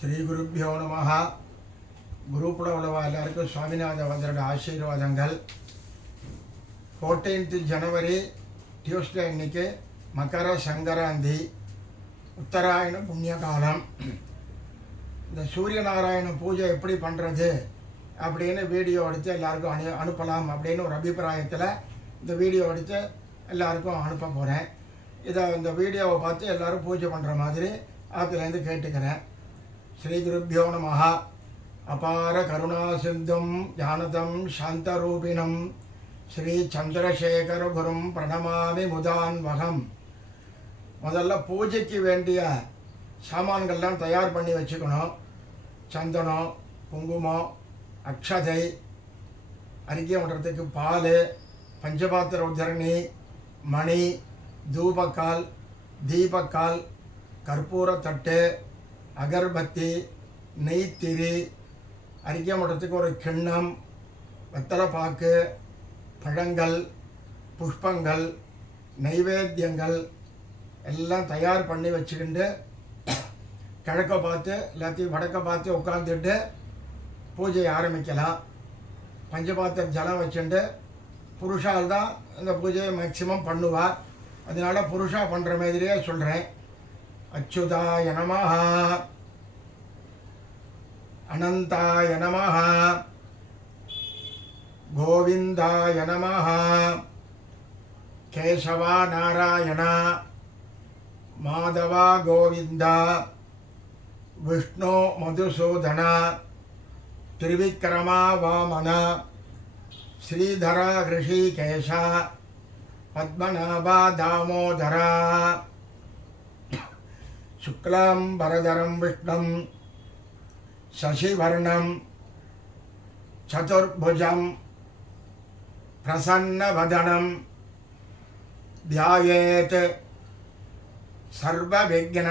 ஸ்ரீ குருப்பியோ நமஹ. குருகுல உலவா எல்லாருக்கும் சுவாமிநாத வந்தரோட ஆசீர்வாதங்கள். 14th ஜனவரி டியூஸ்டே இன்னைக்கு மகர சங்கராந்தி, உத்தராயண புண்ணிய காலம். இந்த சூரிய நாராயண பூஜை எப்படி பண்ணுறது அப்படின்னு வீடியோ எடுத்து எல்லாருக்கும் அனுப்பலாம் அப்படின்னு ஒரு அபிப்பிராயத்தில் இந்த வீடியோ எடுத்து எல்லாருக்கும் அனுப்ப போகிறேன். இந்த வீடியோவை பார்த்து எல்லோரும் பூஜை பண்ணுற மாதிரி ஆற்றுலேருந்து கேட்டுக்கிறேன். ஸ்ரீ குருப்பியோ நமஹ. அபார கருணா சிந்தும் ஞானதம் சாந்தரூபிணம் ஸ்ரீ சந்திரசேகர குரும் பிரணமாமி முதான்வகம். முதல்ல பூஜைக்கு வேண்டிய சாமான்கள்லாம் தயார் பண்ணி வச்சுக்கணும். சந்தனம், குங்குமம், அக்ஷதை, அரிக்கை பண்ணுறதுக்கு பால், பஞ்சபாத்திர உத்தரணி, மணி, தூபக்கால், தீபக்கால், கற்பூரத்தட்டு, அகர்பத்தி, நெய்த்திரி, அரிக்கை பண்ணுறதுக்கு ஒரு கிண்ணம், வெத்தலைப்பாக்கு, பழங்கள், புஷ்பங்கள், நைவேத்தியங்கள் எல்லாம் தயார் பண்ணி வச்சுக்கிண்டு கிழக்க பார்த்து எல்லாத்தையும் வடக்க பார்த்து உட்காந்துட்டு பூஜையை ஆரம்பிக்கலாம். பஞ்சபாத்திர ஜலம் வச்சுட்டு புருஷால் தான் இந்த பூஜையை மேக்சிமம் பண்ணுவார். அதனால் புருஷா பண்ணுற மாதிரியே சொல்கிறேன். அச்சுதாய நமஹ, அனந்தாய நமஹ, கோவிந்தாய நமஹ, கேசவா நாராயண, மாதவா கோவிந்தா, விஷ்ணு மதுசூதன, திரிவிக்ரமா வாமன, ஸ்ரீதரா ரிஷிகேஷ, பத்மநாபா தாமோதரா, சுக்லாம் பரதரம் விஷ்ணம் சசிவர்ணம் சதுர்புஜம் பிரசன்னவதனம் தியாயேத் சர்வவிக்ன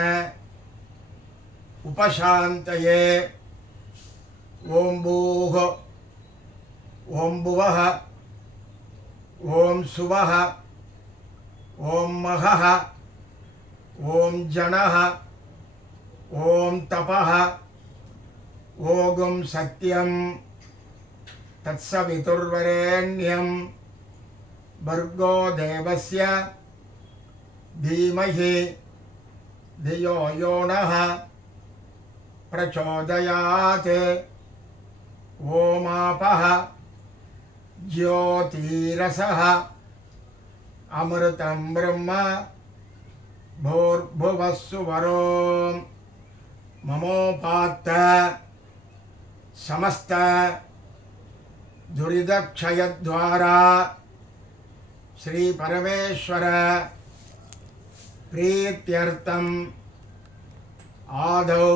உபசாந்தயே. ஓம் பூஹ, ஓம் புவஹ, ஓம் சுவஹ, ஓம் மகஹ, ஓம் ஜனஹ, ஓம் தபஹ, ஓகும் சத்யம் தத்சவிதுர்வரேண்யம் பர்கோ தேவஸ்ய தீமஹி தியோ யோ நः பிரச்சோதயாத். ஓமாபஹ ஜ்யோதிரசஹ அமிர்தம் பிரம்ம भूर्भुवस्सुवरो ममोपात्त समस्त दुरिदक्षयद्वारा श्री परमेश्वर प्रीत्यर्थम आदौ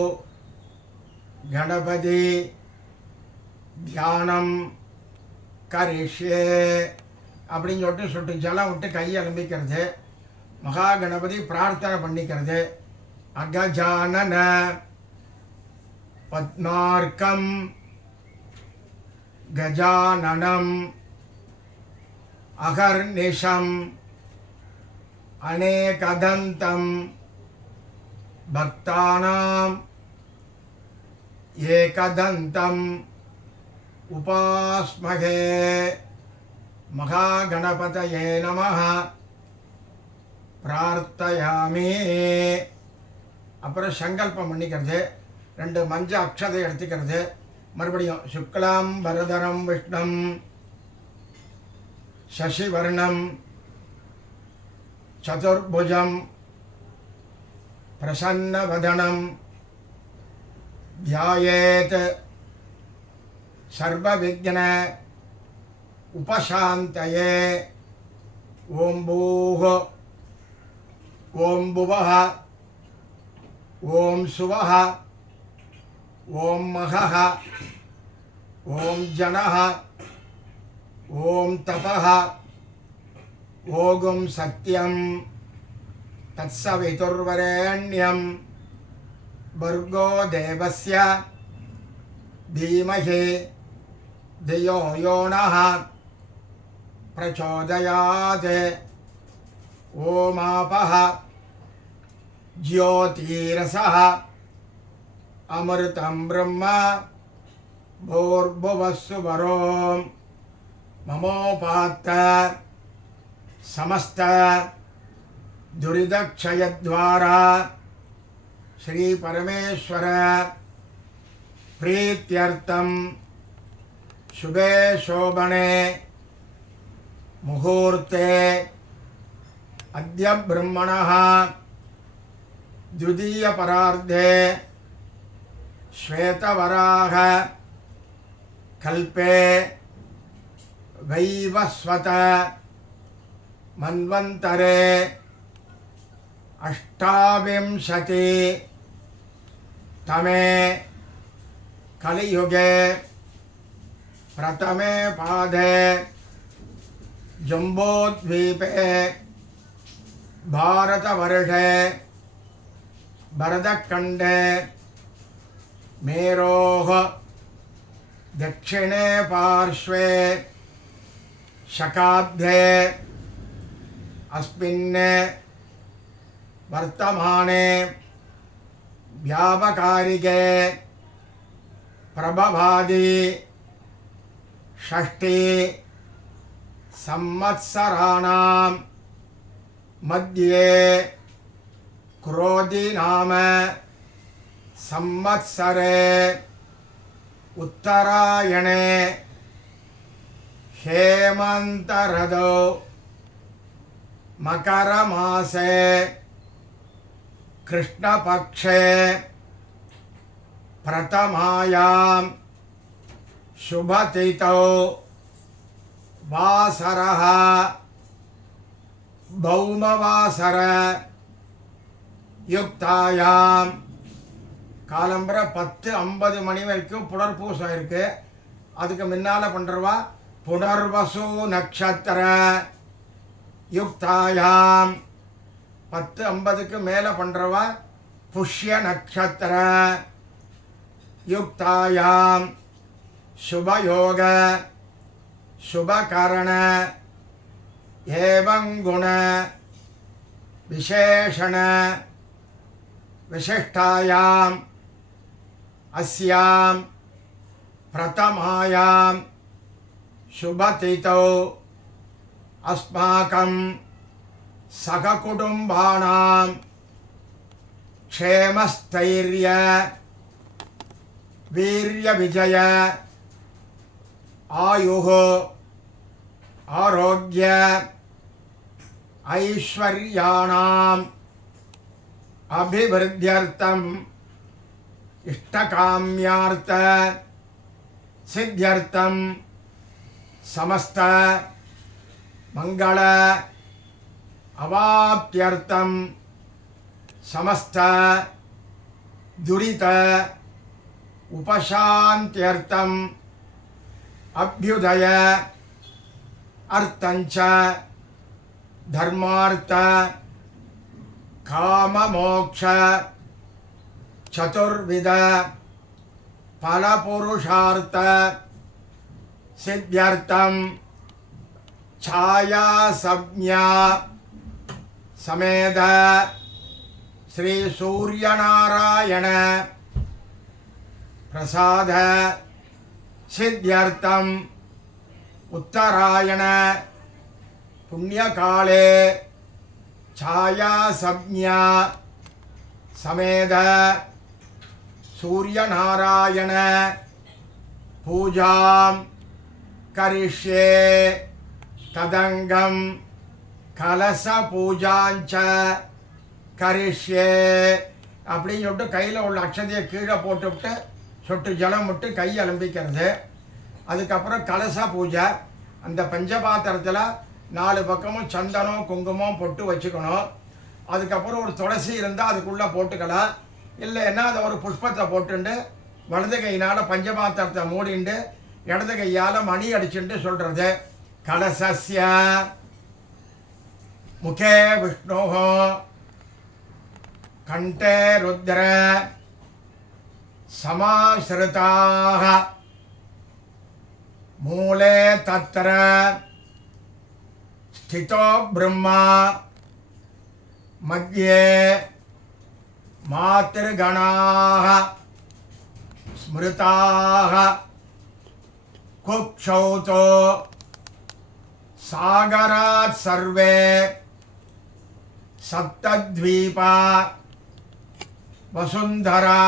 गणपति ध्यानम करिष्ये அப்படின்னு சொல்லிட்டு ஜலம் விட்டு கையை அலம்பிக்கிறது. மகா கணபதி பிரார்த்தனை பண்ணிக்கிறது. அகஜானன பத்மார்க்கம் கஜானனம் அகர்நிஷம் அநேகதந்தம் பக்தானாம் ஏகதந்தம் உபாஸ்மகே. மகா கணபதயே நமஹ பிரார்த்தயாமி. அப்புறம் சங்கல்பம் பண்ணிக்கிறது. 2 மஞ்சள் அக்ஷதை எடுத்துக்கிறது. மறுபடியும் சுக்லாம் பரதரம் விஷ்ணம் சசிவர்ணம் சதுர்புஜம் பிரசன்னவதனம் தியாயேத் சர்வவிக்ன உபசாந்தயே. ஓம் பூஹ, ஓம் புவஹ, ஓம் சுவஹ, ஓம் மகஹ, ஓம் ஜனஹ, ஓம் தபஹ, ஓகும் சத்யம் தத்சவிதுர்வரேண்யம் பர்கோ தேவஸ்ய தீமஹி தியோ யோ நः பிரச்சோதயாத். ஓமாபஹ ज्योतिरसः अमृतं ब्रह्म भूर्भुवस्सु वरों ममोपात्त समस्त दुरितक्षयद्वारा श्री परमेश्वर प्रीत्यर्थं शुभे शोभने मुहूर्ते अद्य ब्रह्मणः द्वितीय परार्धे श्वेतवराह कल्पे वैवस्वत मन्वन्तरे अष्टाविंशति तमे कलियुगे प्रथमे पादे जम्बोद्वीपे भारतवर्षे भरतखण्डे मेरोः दक्षिणे पार्श्वे शकाब्दे अस्मिन् वर्तमाने व्यापकारिके प्रभवादि षष्ठी संवत्सराणां मध्ये क्रोधी नाम संवत्सरे उत्तरायणे हेमंत ऋतौ मकरमासे कृष्णपक्षे प्रथमायां शुभतिथौ वासरः भौमवासर युक्तायां காலம்பர 10:50 மணி வரைக்கும் புனர்பூசம் இருக்கு. அதுக்கு முன்னால பண்றவா புனர்வசு நட்சத்திர யுக்தாயாம் 10:50க்கு மேல பண்றவா புஷ்ய நட்சத்திர யுக்தாயாம் சுபயோக சுபகரண ஏவங்குண விசேஷண विशिष्टायाम अस्याम प्रथमायाम शुभतिथौ अस्माकं सहकुटुम्बानां क्षेमस्थैर्य वीर्यविजय आयुः आरोग्य ऐश्वर्याणां अभिवृद्ध्यर्थम इष्टकाम्यार्थ सिद्ध्यर्थम समस्त मंगल अवाप्त्यर्थम समस्त दुरित उपशान्त्यर्थम अभ्युदय अर्थंच धर्मार्थ काम मोक्ष चतुर्विध फल पुरुषार्थ सिद्ध्यर्थम छाया संज्ञा समेत श्री सूर्यनारायण प्रसाद सिद्ध्यर्थम उत्तरायण पुण्यकाले छाया संज्ञा समेत सूर्यनारायण पूजां करिष्ये तदंगम कलश पूजांच करिष्ये அப்படின்னு சொல்லிட்டு கையில் உள்ள அக்ஷதையை கீழே போட்டுவிட்டு சொட்டு ஜலம் விட்டு கை அலம்பிக்கிறது. அதுக்கப்புறம் கலச பூஜை. அந்த பஞ்சபாத்திரத்தில் 4 பக்கமும் சந்தனம் குங்குமம் பொட்டு வச்சுக்கணும். அதுக்கப்புறம் ஒரு துளசி இருந்தால் அதுக்குள்ளே போட்டுக்கலாம். இல்லைன்னா அதை ஒரு புஷ்பத்தை போட்டுண்டு வலது கையினால் பஞ்சபாத்திரத்தை மூடிண்டு இடது கையால் மணி அடிச்சுட்டு சொல்கிறது. கலசஸ்ய முகே விஷ்ணோஹோ கண்டே ருத்ர சமாஸ்ருதாः மூலே தத்ர स्थितो ब्रह्मा मध्ये मातृगणाः விருதாக குக்ஷௌதோ சாகராத் சர்வே சப்தத்வீபா வசுந்தரா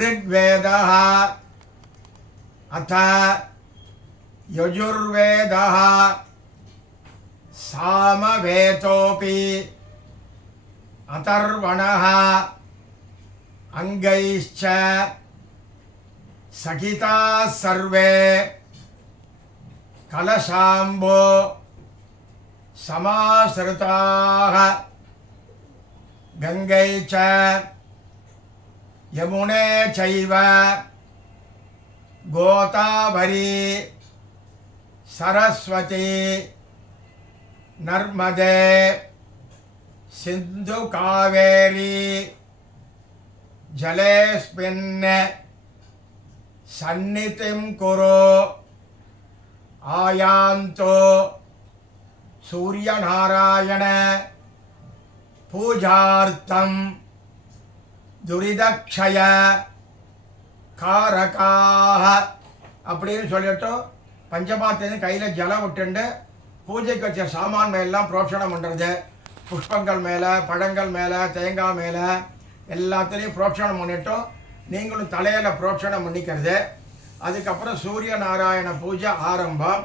ऋग्वेदः अथ यजुर्वेदः सामवेदोऽपि अथर्वणः अङ्गैश्च सहिताः सर्वे कलशाम्बो समाश्रिताः गङ्गै च यमुने चैव गोदावरी सरस्वती नर्मदे सिन्धु कावेरी जलेऽस्मिन् सन्निधिं कुरु आयान्तो सूर्यनारायण पूजार्थं துரிதக்ஷய காரகாக அப்படின்னு சொல்லிட்டு பஞ்சபாத்திரம் கையில் ஜலம் விட்டுண்டு பூஜைக்கு வச்ச சாமான் மேலாம் புரோட்சணம் பண்ணுறது. புஷ்பங்கள் மேலே, பழங்கள் மேலே, தேங்காய் மேலே எல்லாத்துலேயும் புரோட்சணம் பண்ணிட்டோம். நீங்களும் தலையில் புரோட்சணம் பண்ணிக்கிறது. அதுக்கப்புறம் சூரிய நாராயண பூஜை ஆரம்பம்.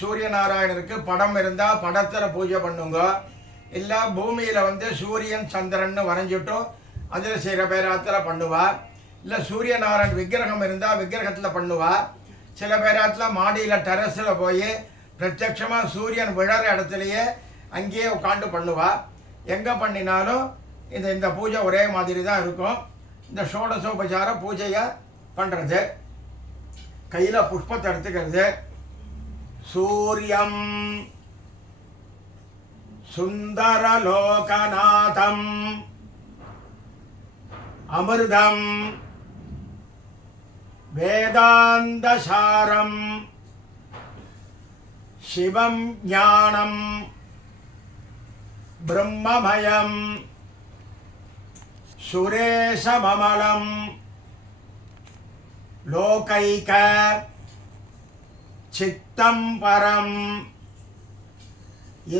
சூரிய நாராயணருக்கு படம் இருந்தால் படத்தில் பூஜை பண்ணுங்க. இல்லை பூமியில் சூரியன் சந்திரன்னு வரைஞ்சிட்டோம் அதில் சில பேராத்தில் பண்ணுவா. இல்லை சூரிய நாராயண் விக்கிரகம் இருந்தால் விக்கிரகத்தில் பண்ணுவா. சில பேராத்தில் மாடியில் டெரஸில் போய் பிரத்யட்சமாக சூரியன் விழற இடத்துலையே அங்கேயே உட்காந்து பண்ணுவா. எங்கே பண்ணினாலும் இந்த பூஜை ஒரே மாதிரி தான் இருக்கும். இந்த ஷோடசோபசார பூஜையை பண்ணுறது. கையில் புஷ்பத்தை எடுத்துக்கிறது. சூரியம் சுந்தரலோகநாதம் அமிர்தம் வேதாந்தசாரம் சிவம் ஞானம் பிரம்மமயம் சுரேஷமமலம் லோகைக சித்தம் பரம்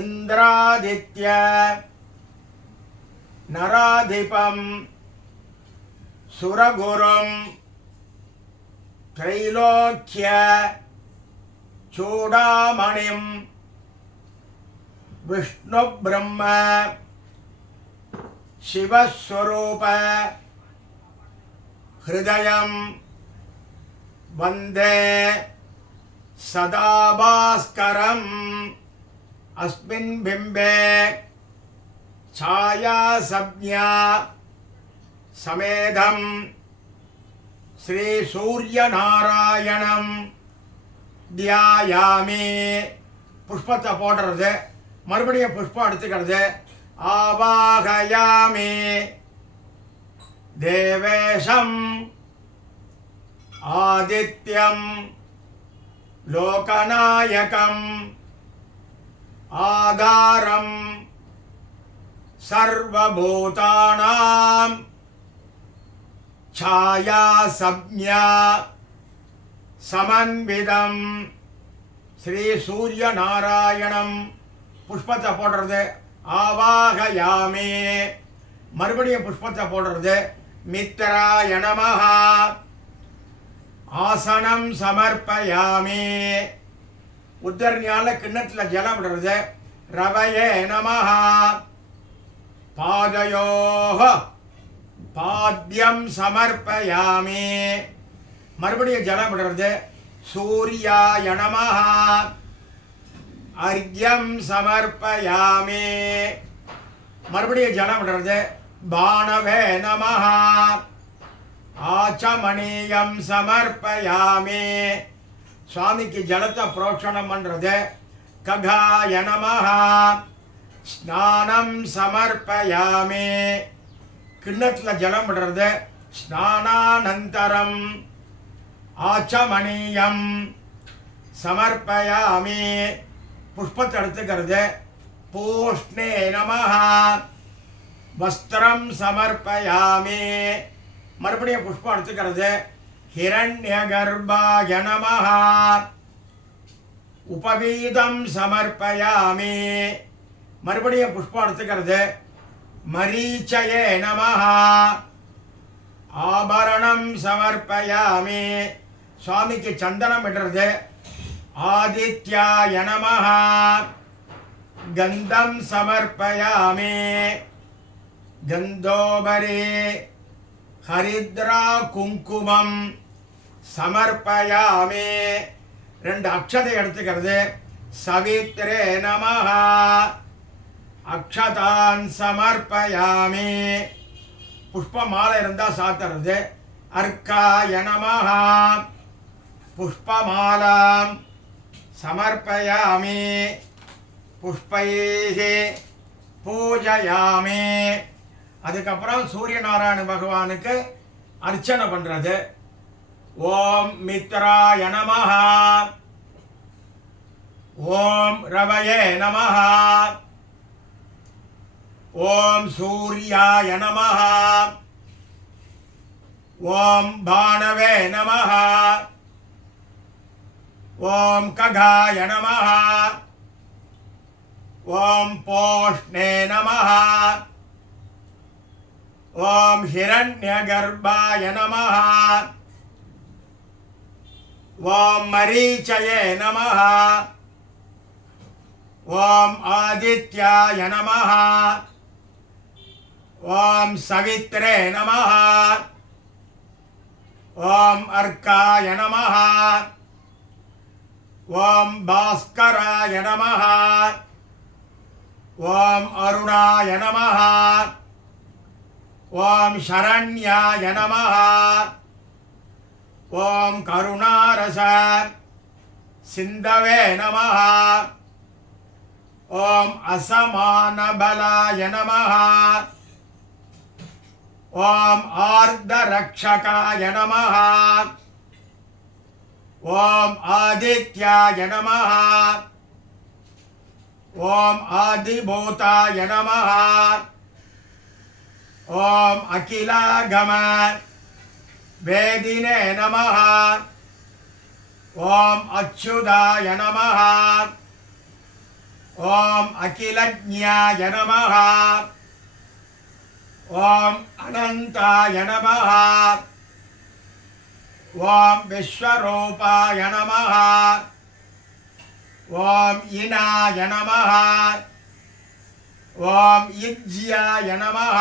இந்திராதித்ய நராதிபம் சுரகுரும் த்ரைலோக்கிய சூடாமணிம் விஷ்ணு பிரம்ம சிவஸ்வரூப ஹிருதயம் வந்தே சதாபாஸ்கரம் அஸ்மின் பிம்பே ಛಾಯಾ சப்ஞா சமேதம் ஸ்ரீ சூரிய நாராயணம் தியாயாமி. புஷ்பத்தை போடுறது, மறுபடியும் புஷ்பம் எடுத்துக்கிறது. ஆவாகயாமி தேவேஷம் ஆதித்யம் லோகநாயகம் ஆதாரம் சர்வபூதானாம் ಛಾಯಾ சப்ஞா சமன்விதம் ஸ்ரீ சூரிய நாராயணம். புஷ்பத்தை போடுறது. ஆவாகயாமி மறுபடியும் புஷ்பத்தை போடுறது. மித்ராய நமஹ ஆசனம் சமர்ப்பயாமி. உத்தரணியால கிண்ணத்தில் ஜலம் விடுறது. ரவயே நமஹ பாதயோஹ பாத்யம் சமர்ப்பயாமி மறுபடியும் ஜலம் விடுறது. சூர்யாய நமஹ அர்க்யம் சமர்ப்பயாமி மறுபடியும் ஜலம் விடுறது. பானவே நமஹ ஆச்சமணியம் சமர்ப்பயாமி சுவாமிக்கு ஜலத்தை புரோட்சணம் பண்ணுறது. ககாய நமஹ ஸ்நானம் சமர்ப்பயாமி கிண்ணத்தில் ஜலம் விடுறது. ஸ்நானானந்தரம் ஆச்சமணியம் சமர்ப்பயாமி புஷ்பத்தை எடுத்துக்கிறது. பூஷ்ணே நமஹ வஸ்திரம் சமர்ப்பயாமி மறுபடியும் புஷ்பம் எடுத்துக்கிறது. ஹிரண்யகர்பாய நமஹ உபவீதம் சமர்ப்பயாமி. மறுபடியும் புஷ்பம் எடுத்துக்கிறது. மரீச்சயே நமஹ ஆபரணம் சமர்ப்பயாமி. சுவாமிக்கு சந்தனம் இடுறது. ஆதித்யாய நமஹ கந்தம் சமர்ப்பயாமி. கந்தோபரி ஹரித்ரா குங்குமம் சமர்ப்பயாமி. 2 அக்ஷதை எடுத்துக்கிறது. சவித்ரே நமஹ அக்ஷதான் சமர்ப்பயாமி. புஷ்ப மாலை இருந்தால் சாத்துறது. அர்க்காய நமஹ புஷ்பமாலாம் சமர்ப்பயாமி. புஷ்பைஹி பூஜயாமி. அதுக்கப்புறம் சூரிய நாராயண பகவானுக்கு அர்ச்சனை பண்ணுறது. ஓம் மித்ராய நமஹ ஓம் ரவயே நமஹ ஓம் சூர்யாய நமஹ ஓம் பாணவே நமஹ ஓம் ககாய நமஹ ஓம் போஷ்ணே நமஹ ஓம் ஹிரண்யகர்பாய நமஹ ஓம் மரீச்சயே நமஹ ஓம் ஆதித்யாய நமஹ ஓம் சவித்ரே நமஹ ஓம் அர்க்காய நமஹ ஓம் பாஸ்கராய நமஹ ஓம் அருணாய நமஹ ஓம் சரண்யாய நமஹ ஓம் கருணாரச சிந்தவே நமஹ ஓம் அசமானபலாய நமஹ ஓம் ஆர்தரக்ஷகாய நமஹ ஓம் ஆதித்யாய நமஹ ஓம் ஆதிபூதாய நமஹ ஓம் அகிலாகம வேதினே நமஹ ஓம் அச்சுதாய நமஹ ஓம் அகிலஜ்ஞாய நமஹ ஓம் அனந்தாய நமஹ ஓம் விஸ்வரூபாய நமஹ ஓம் இனாய நமஹ ஓம் யுஜ்யாய நமஹ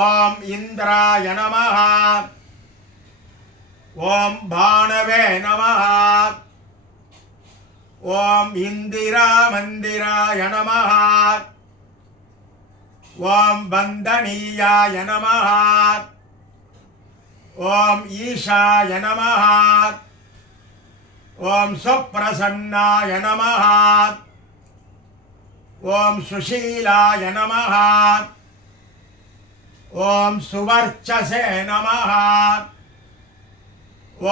ஓம் இந்திராய நமஹ ஓம் பாணவே நமஹ ஓம் இந்திரா மந்திராய நமஹ ஓம் பந்தனீயாய நமஹ ஓம் ஈஷாய நமஹ ஓம் சுப்ரசன்னாய நமஹ ஓம் சுஷீலாய நமஹ ஓம் சுவர்ச்சசே நமஹ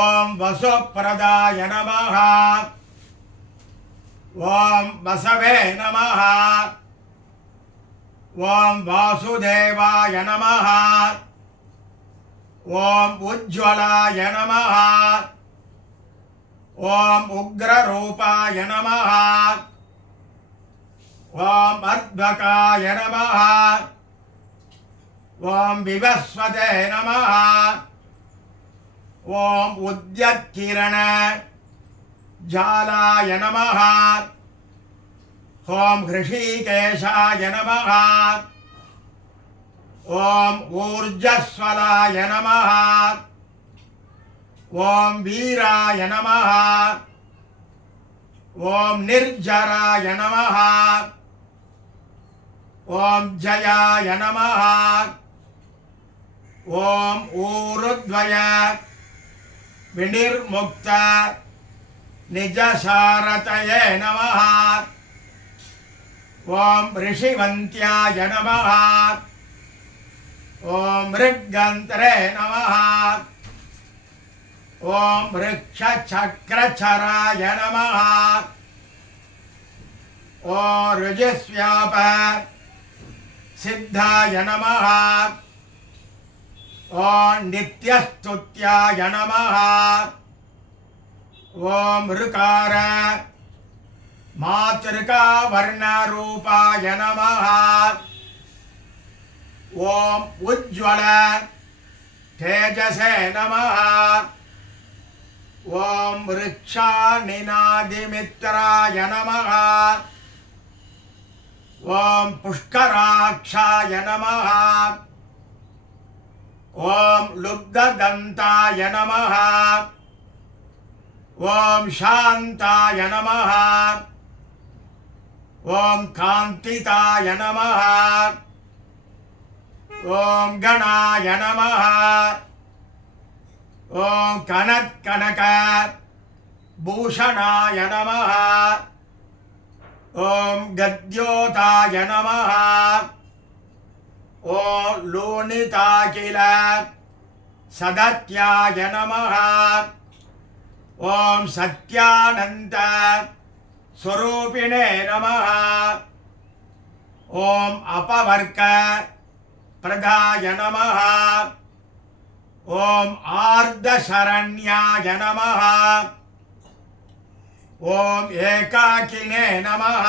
ஓம் வசுப்ரதாய நமஹ ஓம் வசவே நமஹ ஓம் வாசுதேவாய நமஹ ஓம் உஜ்வலாய நமஹ ஓம் உக்ரரூபாய நமஹ ஓம் அர்த்வகாய நமஹ ஓம் விவஸ்வதே நமஹ ஓம் உத்யத்கிரண ஜாலாய நமஹ ஓம் ஹ்ருஷீகேஷாய நமஹ ஓம் ஊர்ஜஸ்வலாய நமஹ ஓம் வீராய நமஹ ஓம் நிர்ஜராய நமஹ ஓம் ஜயாய நமஹ ஓம் ஊருத்வய விநிர்முக்த நிஜசாரதயே நமஹ ஓம் ரிஷிவந்தியாய நமஹ ஓம் ரிக்கந்தரே நமஹ ஓம் ரிக்ஷசக்ரச்சராய நமஹ ஓம் ருஜஸ்வ்யாப சித்தாய நமஹ ஓம் நித்யஸ்துத்யாய நமஹ. ஓம் ருகார மாத்ருகா வர்ணரூபாய நமஹ. ஓம் உஜ்வல தேஜசே நமஹ. ஓம் ரிக்ஷா நிநாதிமித்ராய நமஹ. ஓம் புஷ்கராட்சாய நமஹ. ஓம் லுப்ததந்தாய நமஹ. ஓம் சாந்தாய நமஹ. ஓம் காந்திதாய நமஹ. ஓம் கணாய நமஹ. ஓம் கனத்கனக பூஷணாய நமஹ. ஓம் கத்யோதாய நமஹ. ஓம் லோணிதாகில சதத்யாய நமஹ. ஓம் சத்யானந்த ஸ்வரூபிணே நமஹ. ஓம் அபவர்க்க பிரதாய நமஹ. ஓம் ஆர்தசரண்யாய நமஹ. ஓம் ஏகாக்கினே நமஹ.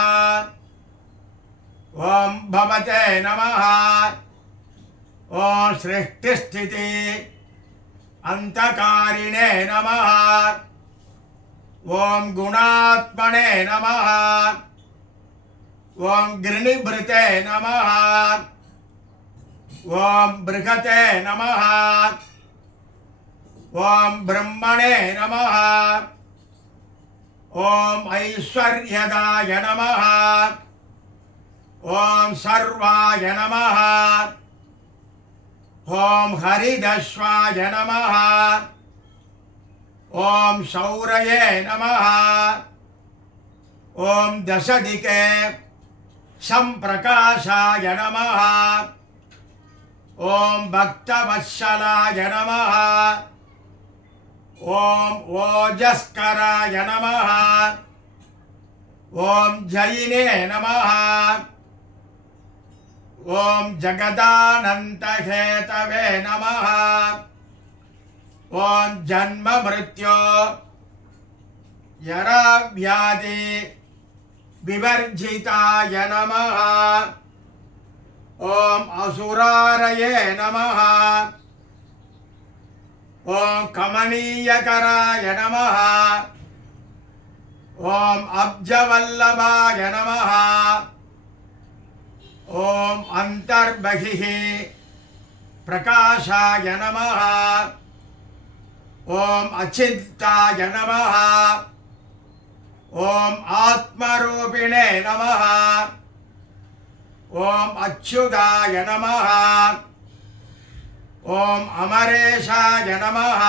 ஓம் பவதே நமஹ. ஓம் சிருஷ்டிஸ்திதி அந்தகாரிணே நமஹ. ஓம் குணாத்மனே நமஹ. ஓம் கிருணிபிருதே நமஹ. ஓம் பிருகதே நமஹ. ஓம் பிரம்மணே நமஹ. ஓம் ஐஸ்வர்யதாய நமஹ. ஓம் சர்வாய நமஹ. ஓம் ஹரிதஸ்வாய நமஹ. ஓம் சௌரயே நமஹ. ஓம் தசதிகே சம்பிரகாசாய நமஹ. ஓம் பக்தவத்சலாய நமஹ. ஓம் ஓஜஸ்கராய நமஹ. ஓம் ஜயினே நமஹ. ஓம் ஜகதானந்தஹேதவே நமஹ. ஓம் ஜன்ம மிருத்யோ யராவ்யாதி விவர்ஜிதாய நமஹ. ஓம் அசுராரயே நமஹ. ஓம் கமனீயகராய நமஹ. ஓம் அப்ஜவல்லபாய நமஹ. ஓம் அந்தர்பகிः பிரகாஷாய நமஹ. ஓம் அச்சித்தாய நமஹ. ஓம் ஆத்மரூபிணே நமஹ. ஓம் அச்சுதாய நமஹ. ஓம் அமரேஷாய நமஹ.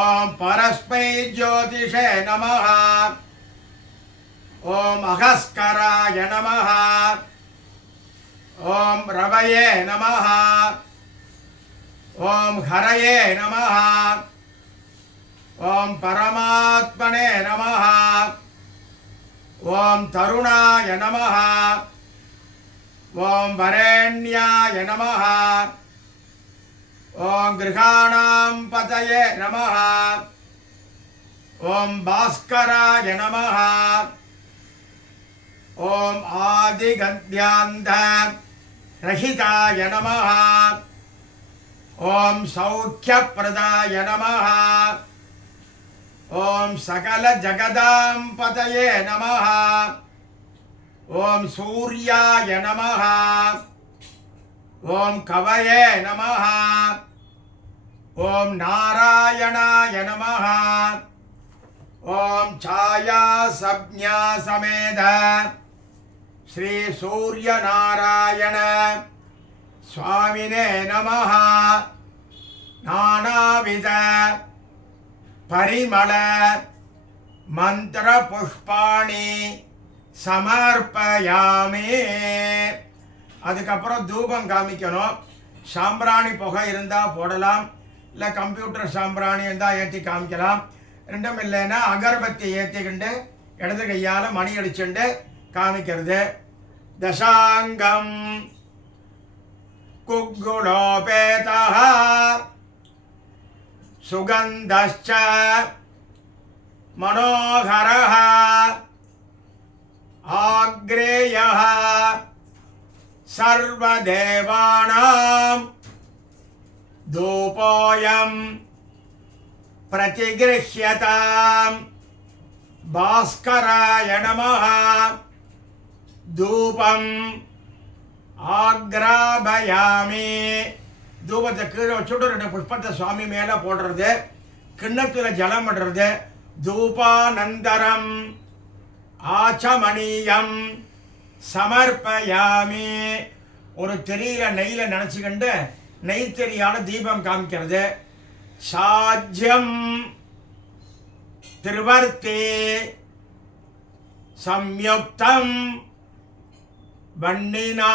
ஓம் பரஸ்மை ஜோதிஷே நமஹ. ஓம் அகஸ்கராய நமஹ. ஓம் ரவயே நமஹ. ஓம் ஹரயே நமஹ. ஓம் பரமாத்மனே நமஹ. ஓம் தருணாய நமஹ. ஓம் வரேண்யாய நமஹ. ஓம் கிருஹாணாம் பதயே நமஹ. ஓம் பாஸ்கராய நமஹ. ஓம் ஆதிகத்யாந்த ரஹிதாய நமஹ. ஓம் சௌக்கியப்பிரதாய நமஹ. ஓம் சகல ஜகதாம் பதயே நமஹ. ஓம் சூர்யாய நமஹ. ஓம் கவயே நமஹ. ஓம் நாராயணாய நமஹ. ஓம் சாயா சப்ஞா சமேத ஸ்ரீ சூரிய நாராயண சுவாமினே நமஹ. நானாவித பரிமள மந்திர புஷ்பாணி சமர்ப்பயாமி. அதுக்கப்புறம் தூபம் காமிக்கணும். சாம்பிராணி புகை இருந்தால் போடலாம், இல்லை கம்ப்யூட்டர் சாம்பிராணி இருந்தால் ஏற்றி காமிக்கலாம். ரெண்டும் இல்லைன்னா அகர்பத்தி ஏற்றிக்கிண்டு இடது கையால் மணி அடிச்சுண்டு காமிக்கிறது. தசாங்கம் कुग्गुलोपेतः सुगन्धश्च मनोहरः आग्रेयः सर्वदेवानां धूपोऽयं प्रतिगृह्यताम् भास्कराय नमः धूपम् ஆக்ராபயாமி. தூபத்தை கீழே வச்சுட்டு 2 புஷ்பத்தை சுவாமி மேலே போடுறது, கிண்ணத்தில் ஜலம் பண்ணுறது. தூபானந்தரம் ஆச்சமணியம் சமர்ப்பயாமி. ஒரு தெரியல நெய்யில் நினச்சிக்கிண்டு நெய் தெரியாத தீபம் காமிக்கிறது. சாஜ்யம் திருவர்த்தி சம்யுக்தம் வன்னினா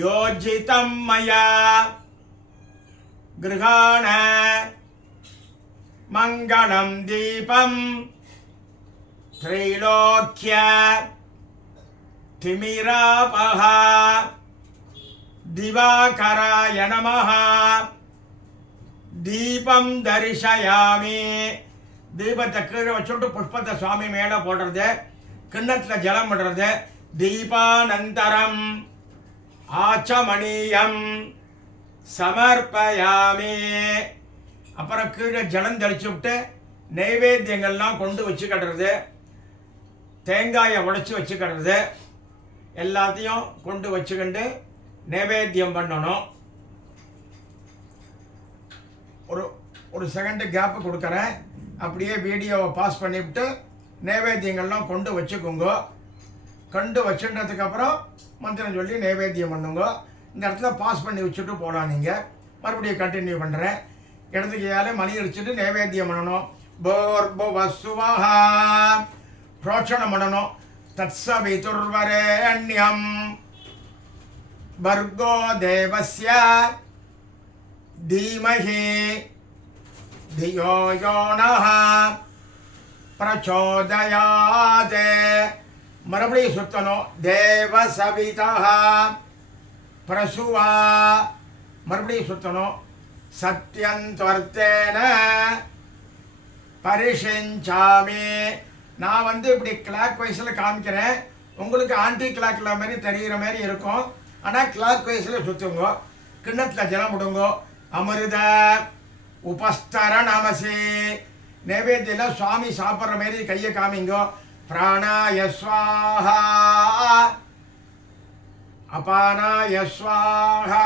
யோஜிதம் மயா கிருஹாண மங்களம் தீபம் த்ரைலோக்ய திமிராபஹ திவாகராய நமஹ தீபம் தரிசயாமி. தீபத்தை கீழே வச்சுட்டு புஷ்பத்தை சுவாமி மேலே போடுறது, கிண்ணத்தில் ஜலம் பண்ணுறது. தீபானந்தரம் ஆச்சமணியம் சமர்ப்பயாமி. அப்புறம் கீழே ஜலம் தெளிச்சு விட்டு நைவேத்தியங்கள்லாம் கொண்டு வச்சுக்கிடுறது, தேங்காயை உடைச்சி வச்சுக்கிடுறது, எல்லாத்தையும் கொண்டு வச்சுக்கிண்டு நைவேத்தியம் பண்ணணும். ஒரு செகண்டு கேப்பு கொடுக்குறேன், அப்படியே வீடியோவை பாஸ் பண்ணிவிட்டு நைவேத்தியங்கள்லாம் கொண்டு வச்சுக்கோங்க. கொண்டு வச்சுட்டதுக்கப்புறம் மந்திரம் சொல்லி நைவேத்தியம் பண்ணுங்க. இந்த இடத்துல பாஸ் பண்ணி வச்சுட்டு போகலாம். நீங்கள் மறுபடியும் கண்டினியூ பண்ணுறேன். இடது கையால் மணி அடிச்சுட்டு நைவேத்தியம் பண்ணணும். போர்புவசுவஹா புரோட்சணம் பண்ணணும். தத்சவிதுர்வரேண்யம் பர்கோ தேவஸ்ய தீமஹி தியோ யோனஹ பிரச்சோதயாதே. மறுபடியும் சுத்தணும். தேவ சவிதா பிரசுவா மறுபடியும் சுத்தணும். சத்யந்த்வர்த்தேன பரிஷிஞ்சாமி. நான் இப்படி கிளாக் வைஸில் காமிக்கிறேன், உங்களுக்கு ஆன்டி கிளாக்கில் மாதிரி தெரிகிற மாதிரி இருக்கும். ஆனால் கிளாக் வைஸில் சுற்றுங்க. கிண்ணத்தில் ஜலம் விடுங்க. அமிர்த உபஸ்தர நமசி. நைவேத்தியில் சுவாமி சாப்பிட்ற மாதிரி கையை காமிங்கோ. பிராணாய ஸ்வாஹா அபானாய ஸ்வாஹா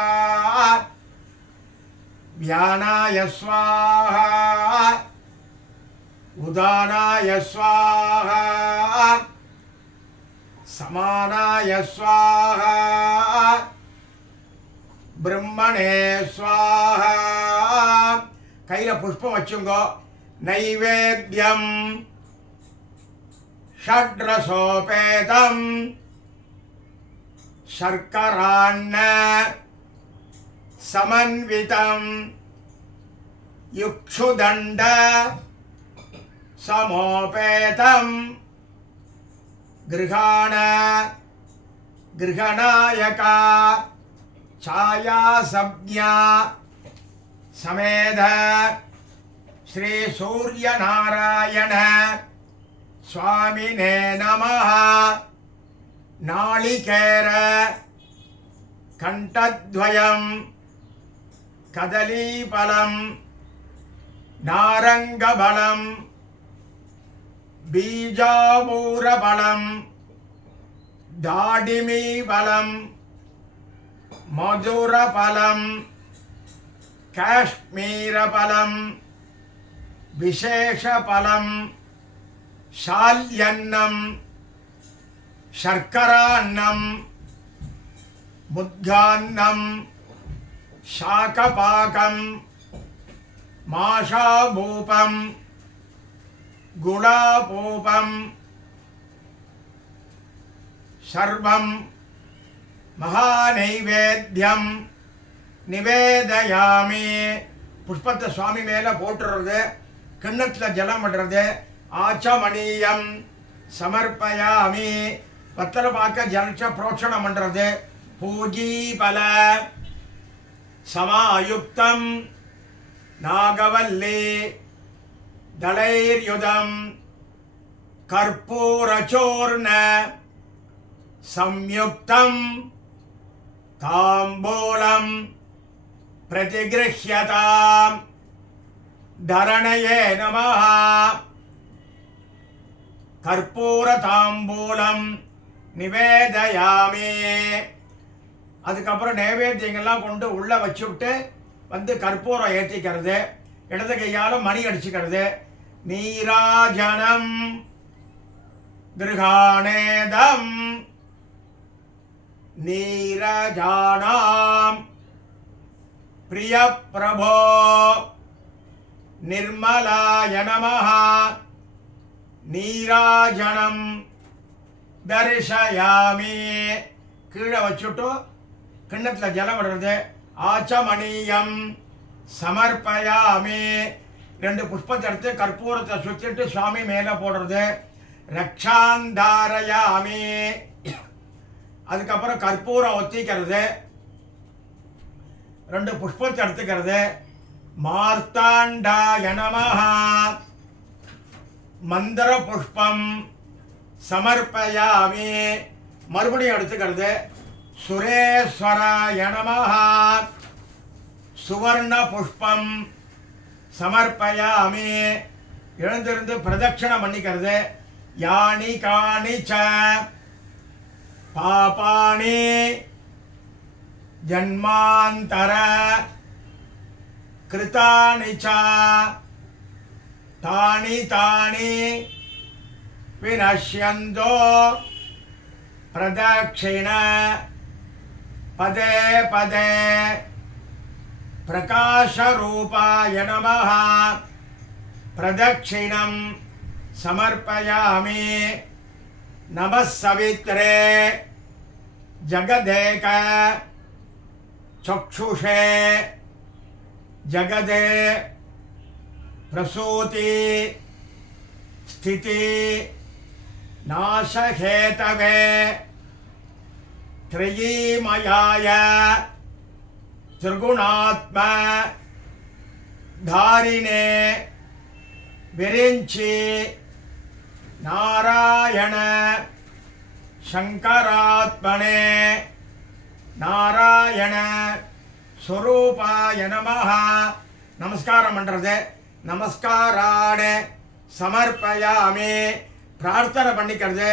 வியானாய ஸ்வாஹா உதானாய ஸ்வாஹா சமானாய ஸ்வாஹா பிரம்மணே ஸ்வாஹா. கையில் புஷ்பம் வச்சுங்கோ. நைவேத்தியம் ஷட்ரசோபேதம் சர்க்கராண்ண சமன்விதம் யுக்ஷுதண்ட சமோபேதம் கிருஹாண கிருஹநாயகா छायासंज्ञा समेध श्री सूर्यनारायण स्वामिने नमः। नालिकेर कंठद्वयं कदलीफलं नारंगफलं बीजामूरफलं दाडिमीफलं मधुरफलं काश्मीरफलं विशेषफलं शाल्यन्नं शर्करान्नं मुद्गान्नं शाकपाकं माशाभूपं गुलापूपं सर्वं महानैवेद्यं निवेदयामि। पुष्पत्त स्वामी मेल पोट्टुறது, கிண்ணத்துல ஜலம் விடுறது, ஆச்சமணியம் சமர்ப்பயாமி, வத்தல பாக்க ஜலச்ச புரோட்சணம் பண்றது, பூஜீபல சமாயுக்தம் நாகவல்லே தளைர்யுதம் கற்பூரச்சூர்ண சம்யுக்தம் தாம்பூலம் பிரதிகிருஹ்யதாம் தரணயே நமஹ. கற்பூர தாம்பூலம் நிவேதயாமே. அதுக்கப்புறம் நைவேத்தியங்கள்லாம் கொண்டு உள்ளே வச்சுவிட்டு வந்து கற்பூரம் ஏற்றிக்கிறது, இடது கையால் மணி அடிச்சுக்கிறது. நீராஜனம் கிருஹாணேதம் நீரஜானாம் பிரிய பிரபோ நிர்மலாய நமஹ. நீராஜனம் தரிசயாமி. கீழே வச்சுட்டு கிண்ணத்தில் ஜலம் விடுறது. ஆச்சமணியம் சமர்ப்பயாமி. 2 புஷ்பத்தை எடுத்து கற்பூரத்தை சுற்றிட்டு சுவாமி மேலே போடுறது. ரக்ஷாந்தாரயாமி. அதுக்கப்புறம் கற்பூரம் ஒத்திக்கிறது. 2 புஷ்பத்தை எடுத்துக்கிறது. மார்த்தாண்டாய நமஹ. மந்திர புஷ்பம் சமர்ப்பயாமி. மறுபடியும் எடுத்துக்கிறது. சுரேஸ்வராய நமஹ. சுவர்ண புஷ்பம் சமர்ப்பயாமி. எழுந்திருந்து பிரதட்சணம் பண்ணிக்கிறது. யானி காணி ச பாபாணி ஜன்மாந்தர கிருதானி ச தானி தானி வினஷ்யந்தோ பிரதட்சிண பதே பதே பிரகாஷரூபாய நமஹ. பிரதட்சிணம் சமர்ப்பயாமி. நமः சவித்ரே ஜகதேக சக்ஷுஷே ஜகதே பிரசூதி ஸ்திதி நாசஹேதவே த்ரயீமயாய திரிகுணாத்ம தாரிணே விரிஞ்சி நாராயண சங்கராத்மனே நாராயண ஸ்வரூபாய நமஹ. நமஸ்காரம் பண்ணுறது. நமஸ்காராணே சமர்ப்பயாமி. பிரார்த்தனை பண்ணிக்கிறது.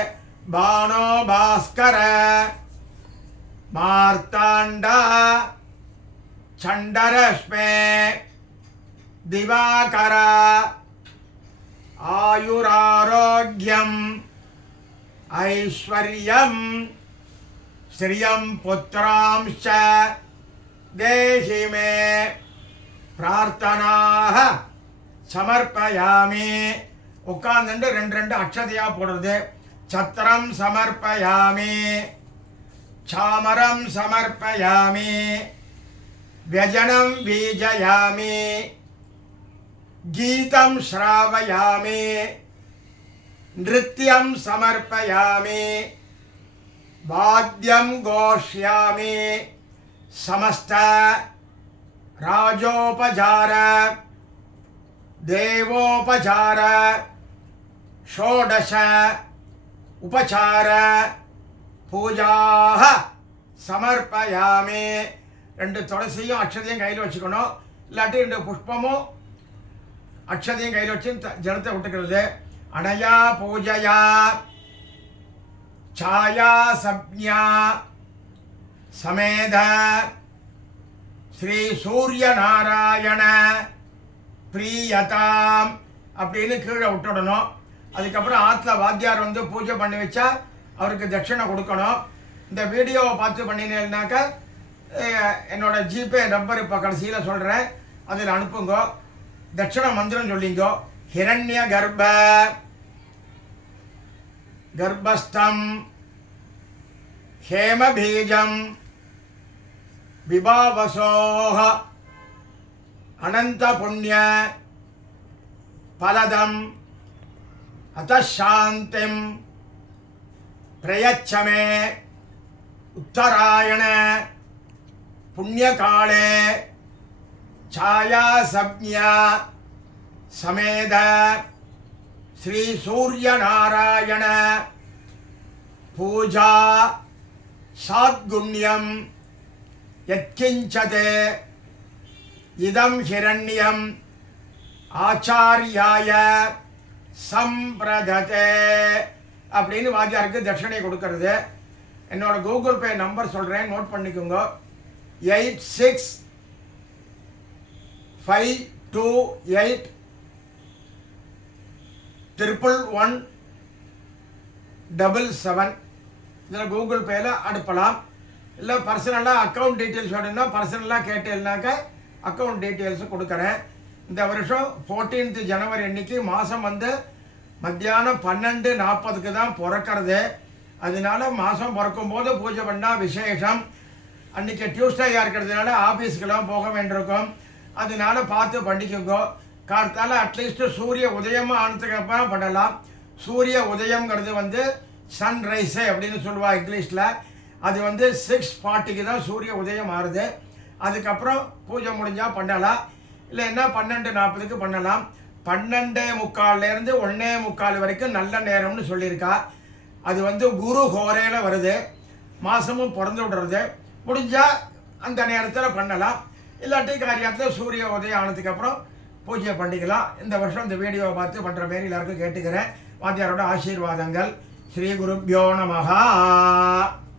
பானோ பாஸ்கர மார்த்தாண்டா சண்டரஸ்மே திவாகர ஆயுராரோக்கியம் ஐஸ்வர்யம் ஸ்ரீயம் புத்திராம்ச தேஹி மே பிரார்த்தனாக சமர்ப்பயாமி. உட்கார்ந்துட்டு 2 அக்ஷதையா போடுறது. சத்திரம் சமர்ப்பயாமி. சாமரம் சமர்ப்பயாமி. व्यजनं बीजयामि. गीतं श्रावयामि. नृत्यं समर्पयामि. वाद्यं घोष्यामि. समस्त राजोपचार देवोपचार षोडश उपचार पूजाः समर्पयामि. 2 துளசியும் அக்ஷதையும் கையில் வச்சுக்கணும். இல்லாட்டி 2 புஷ்பமும் அக்ஷதையும் கையில் வச்சு ஜலத்தை விட்டுக்கிறது. அனயா பூஜையா சாயா சப்ஞா சமேத ஸ்ரீ சூரிய நாராயண பிரியதாம் அப்படின்னு கீழே விட்டுடணும். அதுக்கப்புறம் ஆற்றுல வாத்தியார் வந்து பூஜை பண்ணி வச்சா அவருக்கு தட்சிணை கொடுக்கணும். இந்த வீடியோவை பார்த்து பண்ணினேன்னாக்கா என்னோட ஜிபே நம்பர் இப்போ கடைசியில் சொல்கிறேன், அதில் அனுப்புங்க. தட்சிண மந்திரம் சொல்லிங்கோ. ஹிரண்ய கர்ப்பஸ்தம் ஹேமபீஜம் விபாவசோஹ அனந்த புண்ணிய பலதம் அத்தசாந்திம் பிரயச்சமே உத்தராயண புண்ணியகாலே ಛಾಯಾ சப்ஞா சமேத ஸ்ரீ சூரியநாராயண பூஜா சாத்குண்யம் யத்கிஞ்சதே இதம் ஹிரண்யம் ஆச்சாரியாய சம்பிரததே அப்படின்னு வாத்தியாருக்கு தட்சணை கொடுக்கறது. என்னோட கூகுள் பே நம்பர் சொல்கிறேன், நோட் பண்ணிக்கோங்க. 8652811177. இதில் கூகுள் பேயில் அனுப்பலாம். இல்லை பர்சனலாக அக்கௌண்ட் டீட்டெயில்ஸ் வேணும்னா பர்சனலாக கேட்டேன்னாக்க அக்கௌண்ட் டீட்டெயில்ஸு கொடுக்குறேன். இந்த வருஷம் 14th ஜனவரி அன்னைக்கு மாதம் வந்து மத்தியானம் 12:40 தான் பிறக்கிறது. அதனால மாதம் பிறக்கும்போது பூஜை பண்ணால் விசேஷம். அன்றைக்கி டியூஸ்டேயாக இருக்கிறதுனால ஆஃபீஸ்க்கெல்லாம் போக வேண்டியிருக்கும். அதனால பார்த்து பண்ணிக்கோங்க. காலத்தால் அட்லீஸ்ட்டு சூரிய உதயமாக ஆனதுக்கு அப்புறம் பண்ணலாம். சூரிய உதயங்கிறது வந்து சன்ரைஸு அப்படின்னு சொல்லுவாள் இங்கிலீஷில். அது வந்து 6:40 தான் சூரிய உதயம் ஆறுது. அதுக்கப்புறம் பூஜை முடிஞ்சால் பண்ணலாம். இல்லைன்னா 12:40 பண்ணலாம். 12:45 1:45 வரைக்கும் நல்ல நேரம்னு சொல்லியிருக்கா. அது வந்து குரு ஹோரையில் வருது. மாதமும் பிறந்து விடுறது. முடிஞ்சால் அந்த நேரத்தில் பண்ணலாம். இல்லாட்டி காரியத்தில் சூரிய உதயம் ஆனதுக்கப்புறம் பூஜை பண்ணிக்கலாம். இந்த வருஷம் இந்த வீடியோவை பார்த்து பண்ணுற மாரி எல்லாருக்கும் கேட்டுக்கிறேன். வாத்தியாரோட ஆசீர்வாதங்கள். ஸ்ரீ குருப்யோ நமஹா.